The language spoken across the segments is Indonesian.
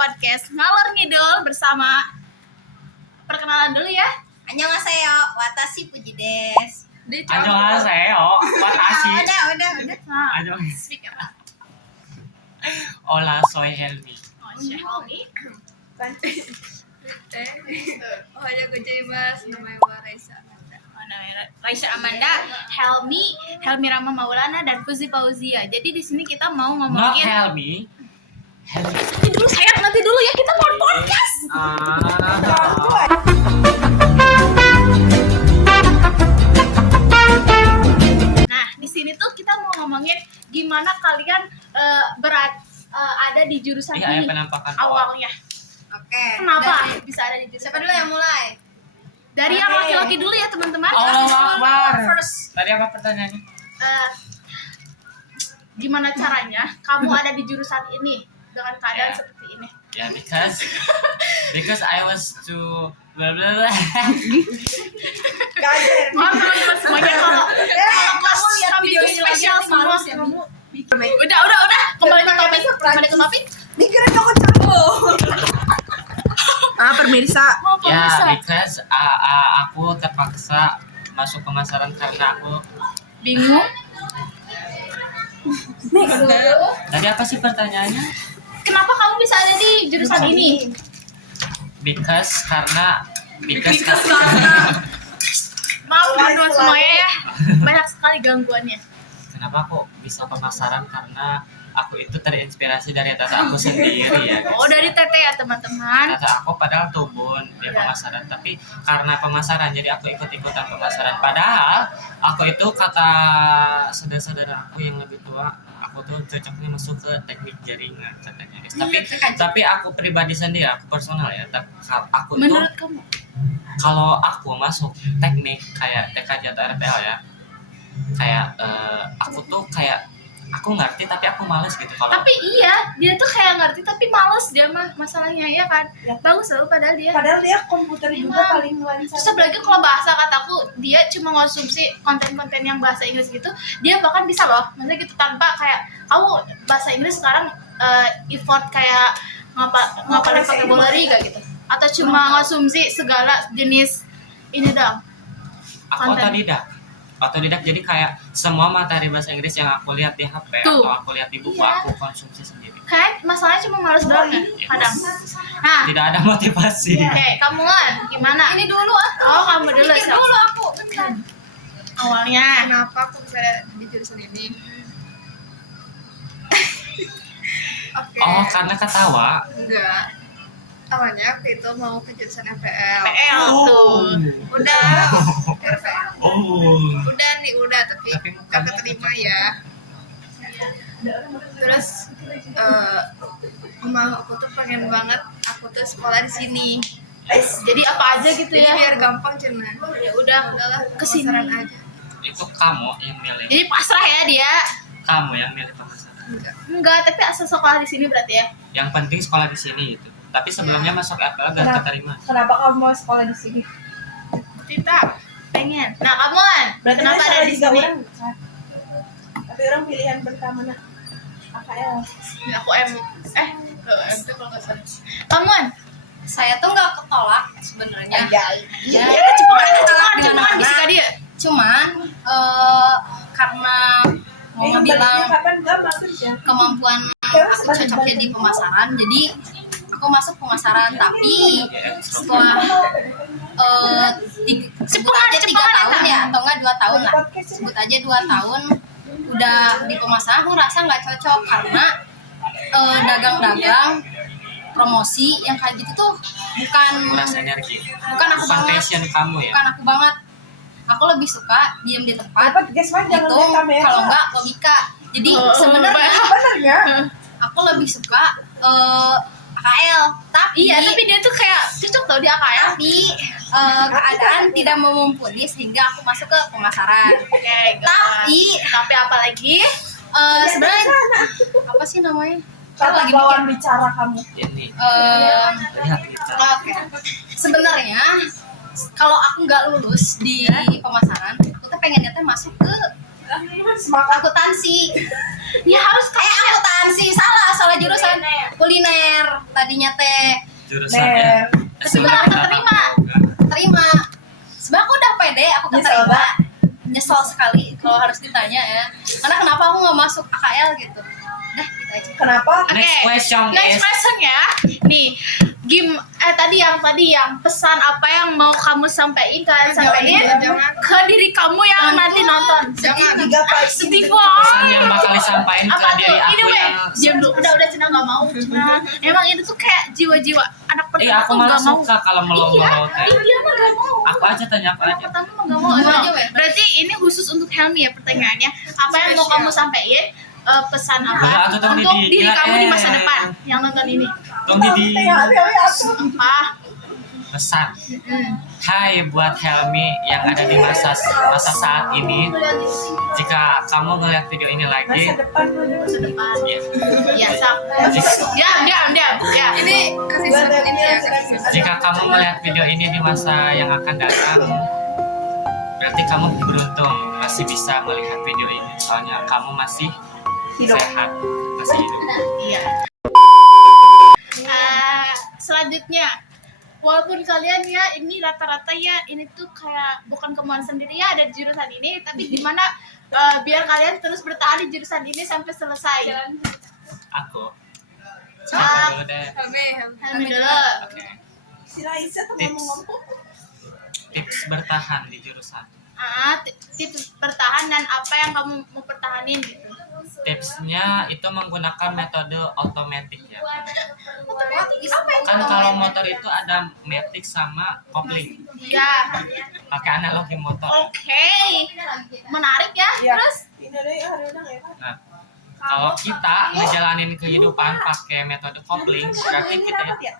podcast Ngalor Ngidul bersama perkenalan dulu ya. Annyeonghaseyo, watashi Puji desu. Annyeonghaseyo, watashi. Udah. Annyeonghaseyo. Speak apa? Hola, soy Helmi. Oh, Helmi. Ohayou gozaimasu, namae wa Raisa. Raisa Amanda, Helmi Rama Maulana dan Fuzi Fauzia. Jadi di sini kita mau Not ngomongin. Helmi. Nanti dulu ya, kita mau podcast. Nah, di sini tuh kita mau ngomongin gimana kalian ada di jurusan Iya, ini penampakan awalnya. Oke. Kenapa Dari- bisa ada di jurusan? Siapa dulu yang mulai? Dari yang laki-laki dulu ya, teman-teman. Allahu Akbar. First. Tadi apa pertanyaannya? Gimana caranya kamu ada di jurusan ini dengan keadaan Ya. seperti ini? Ya, because I was too blah blah blah. Maaf teman-teman semuanya, kalau Kamu lihat kami video itu ini lagi, spesial aku semua. malu sih, Ami. Udah. Kembali ke topik. Dikira kamu cabut. Pemirsa. Mau Ya, bisa? because aku terpaksa masuk pemasaran karena aku. Bingung? Tadi apa sih pertanyaannya? Kenapa kamu bisa ada di jurusan ini? Because karena Maaf teman-teman semuanya ya, banyak sekali gangguannya. kenapa aku bisa pemasaran karena aku itu terinspirasi dari tante aku sendiri ya. Oh, dari Tete ya teman-teman. Tante aku padahal tubun dia Ya. pemasaran, tapi karena pemasaran jadi aku ikut-ikutan pemasaran. Padahal aku itu kata saudara-saudara aku yang lebih tua, aku tuh cocoknya masuk ke teknik jaringan katanya. Tapi aku pribadi sendiri, aku personal ya. Aku tuh Menurut kamu? kalau aku masuk teknik kayak TKJ atau RTL ya, kayak aku tuh kayak aku ngerti tapi aku males gitu kalau. Tapi iya, dia tuh kayak ngerti tapi males dia mah masalahnya ya kan. Ya. Bagus loh padahal dia. Padahal dia komputer juga Emang. paling lancar. Terus apalagi kalau bahasa, kataku dia cuma ngonsumsi konten-konten yang bahasa Inggris gitu, dia bahkan bisa loh, maksudnya gitu tanpa kayak kamu bahasa Inggris sekarang effort kayak ngapalin vocabulary gak gitu, atau cuma ngonsumsi segala jenis ini dong. Aku konten. otodidak jadi kayak semua materi bahasa Inggris yang aku lihat di HP Tuh. atau aku lihat di buku Iya. aku konsumsi sendiri. Kayak masalahnya cuma males doang ya kadang. Nah, Tidak ada motivasi. oke, kamu kan gimana? Ini dulu ah. Oh, kamu dulu Ini siap. dulu aku. Bentar. Awalnya. Kenapa aku bisa di jurusan ini? Oke. Oh, karena ketawa. Enggak. Awalnya waktu itu mau ke jurusan FPL. PL tuh. Udah. FPL. Oh. Udah tapi Tapi gak mukanya keterima ya. Terus emang aku tuh pengen banget aku tuh sekolah di sini. Jadi apa aja gitu Jadi ya. biar gampang cina. Ya udah Udahlah kesini. pemasaran aja. Itu kamu yang milih. Jadi pasrah ya dia. Kamu yang milih pemasaran. Enggak, tapi asal sekolah di sini berarti ya. Yang penting sekolah di sini gitu. Tapi sebelumnya masuk FPL gak keterima. Kenapa kamu mau sekolah di sini? Kita pengen. Nah, kamu kan Berarti kenapa ada di sini? orang kan? Tapi orang pilihan pertama nak AKL. Aku ke MT kalau nggak salah. Kamu kan? Saya tuh nggak ketolak sebenarnya. Ya, Ya, cepetan bisa dia. Cuman karena mau bilang kapan enggak bagus ya? kemampuan aku cocoknya di pemasaran, jadi aku masuk pemasaran. Tapi setelah sebut aja 3 tahun ya, atau enggak 2 tahun lah, sebut aja 2 tahun udah di pemasaran, aku rasa nggak cocok karena dagang-dagang promosi yang kayak gitu tuh bukan Merasa energi. bukan aku Bukan banget, passion kamu ya. bukan aku banget. Aku lebih suka diem di tempat, Dapat guys man jangan itu lihat kamera. kalau enggak logika. Jadi sebenarnya Bener ya? aku lebih suka AKL, tapi Iya, tapi dia tuh kayak cocok tau di AKL. tapi keadaan tidak memumpuni sehingga aku masuk ke pemasaran. Oke, tapi apa lagi? Sebenarnya apa sih namanya? Kan Tata lagi bawaan mikir. bicara kamu. Ini Eh, lihat bicara. Oke. Sebenarnya kalau aku nggak lulus di pemasaran, aku tuh pengennya tuh masuk ke Semangat. akuntansi. Ya harus akuntansi, salah jurusan kuliner tadinya teh. Jurusannya Sebenarnya keterima. Terima. Sebenarnya aku udah pede, aku keterima. Nyesel sekali kalau harus ditanya ya. Karena kenapa aku nggak masuk AKL gitu? Udah gitu aja. Kenapa? Next question Next is question ya. Nih, tadi yang pesan apa yang mau kamu sampaikan ke diri kamu yang nanti nonton. Sedih pesan banget. yang bakal disampaikan ke Apa tuh? diri aku Ini weh, yang diam dulu. Udah Cina nggak mau. Cina. Emang itu tuh kayak jiwa-jiwa anak pertama iya aku tuh malah nggak mau. suka kalau melongo kayak Iya mah nggak mau. aku aja tanya aku Anak aja pertama mah nggak mau. Mau aja, weh. Berarti ini khusus untuk Helmi ya pertanyaannya. Apa yang mau kamu sampaikan? Pesan Nah, apa aku tau untuk Didi. diri Ya, kamu di masa depan yang nonton ini? tong di Apa? pesan. Hai buat Helmi yang ada di masa saat ini, jika kamu ngeliat video ini lagi, Masa depan Masa depan. ya, Iya, sak. Diam. Ya. Ini kasih ini ya. jika kamu melihat video ini di masa yang akan datang, berarti kamu beruntung masih bisa melihat video ini. Soalnya kamu masih sehat, masih hidup. Iya. Selanjutnya, walaupun kalian ya ini rata-rata ya ini tuh kayak bukan kemauan sendiri ya ada di jurusan ini, tapi gimana biar kalian terus bertahan di jurusan ini sampai selesai? Aku. Ah. Siapa dulu deh? Helmi dulu. Oke. Si Raisa tuh Tips. ngomong-ngomong. Tips bertahan di jurusan. Tips bertahan dan apa yang kamu mau pertahanin gitu. Tipsnya itu menggunakan metode otomatis ya. Apa Kan kalau motor itu ada matic sama kopling. Ya. Pakai analogi motor. Oke. Menarik ya. Iya. Terus Ini deh hari udah ya. Nah, kalau kita ngejalanin kehidupan pakai metode kopling, berarti kita itu ya?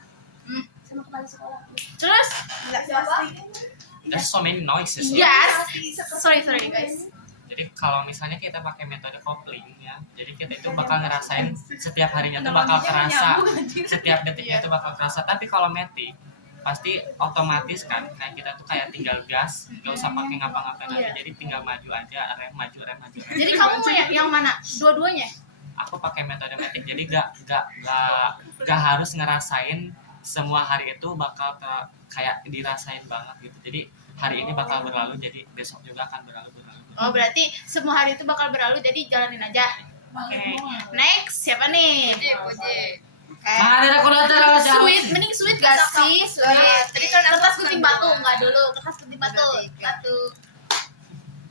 terus Enggak pasti. there's so many noises ya. yes. Sorry guys. Jadi kalau misalnya kita pakai metode kopling ya, jadi kita itu bakal ngerasain setiap harinya tuh bakal kerasa, setiap detiknya itu bakal kerasa. Tapi kalau matic pasti otomatis kan, kayak kita tuh kayak tinggal gas, nggak usah pakai ngapa-ngapain lagi, jadi tinggal maju aja, rem maju. Jadi kamu mau yang mana? Dua-duanya? Aku pakai metode matic, jadi gak harus ngerasain semua hari itu bakal kayak dirasain banget gitu. Jadi hari ini bakal berlalu, jadi besok juga akan berlalu. Oh, berarti semua hari itu bakal berlalu, jadi jalanin aja. Oke. Next, siapa nih? Mana aku nonton sama siapa? Sweet, mending sweet gak sih? Sweet. Tadi kan kertas putih batu, enggak dulu. Kertas putih batu.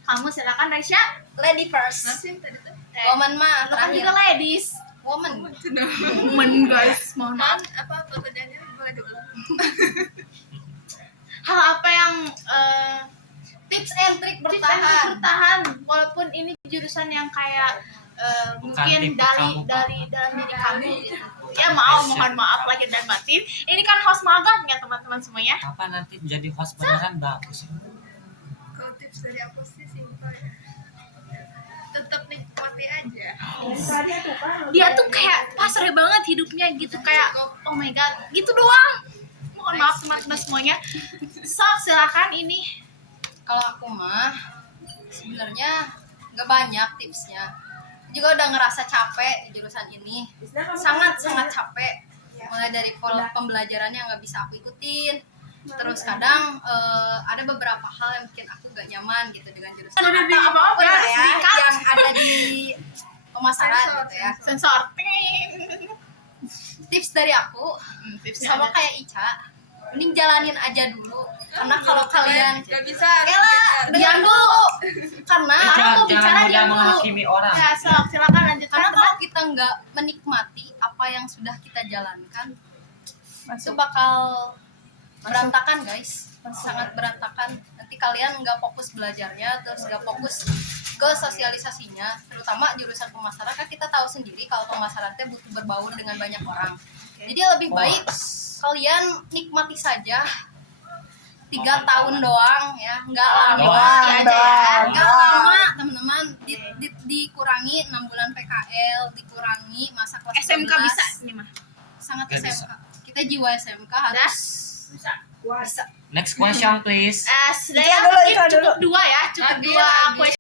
Kamu silakan Raisya. Lady first. Woman mah Lu kan terakhir. juga ladies. Woman. Woman guys, mohon maaf. Apa pertanyaannya boleh diulang? Hal apa yang Tips and trick tips and trik bertahan. bertahan walaupun ini jurusan yang kayak mungkin tipe dari kamu. dalam diri kamu gitu. Ya mohon maaf lahir dan batin. Ini kan host magang ya teman-teman semuanya. Apa nanti jadi host beneran bagus? Kalau tips dari aku sih simpel ya. Tetap nikmati aja. Tadi aku kan. Dia tuh kayak pasrah banget hidupnya gitu, kayak oh my god gitu doang. Mohon maaf teman-teman semuanya. So silakan ini. Kalau aku mah sebenarnya nggak banyak tipsnya. Juga udah ngerasa capek di jurusan ini. Sangat capek. Mulai dari pembelajarannya nggak bisa aku ikutin. Terus kadang ada beberapa hal yang bikin aku gak nyaman gitu dengan jurusan. Atau apapun lah ya yang ada di pemasaran gitu ya. Sensor. Tips dari aku sama kayak Ica, mending jalanin aja dulu. Karena kalau kalian Gak bisa. diam dulu. Karena aku bicara jangan dia mudah dulu. menghakimi orang. Ya, silakan lanjutkan. karena kalau kita nggak menikmati apa yang sudah kita jalankan, itu bakal berantakan guys, sangat berantakan. Nanti kalian nggak fokus belajarnya, terus nggak fokus ke sosialisasinya. Terutama jurusan pemasaran kan kita tahu sendiri kalau pemasaran itu butuh berbaur dengan banyak orang. Jadi lebih baik kalian nikmati saja 3 tahun doang ya, nggak lama Doang, aja ya, nggak lama teman-teman. Dikurangi 6 bulan PKL, dikurangi masa kelas SMK 12. bisa ini mah. Sangat Nggak SMK. Kita jiwa SMK Udah? harus Bisa. Next question please. Sudah Ica ya, dulu, mungkin Ica cukup dulu. 2 ya, cukup 2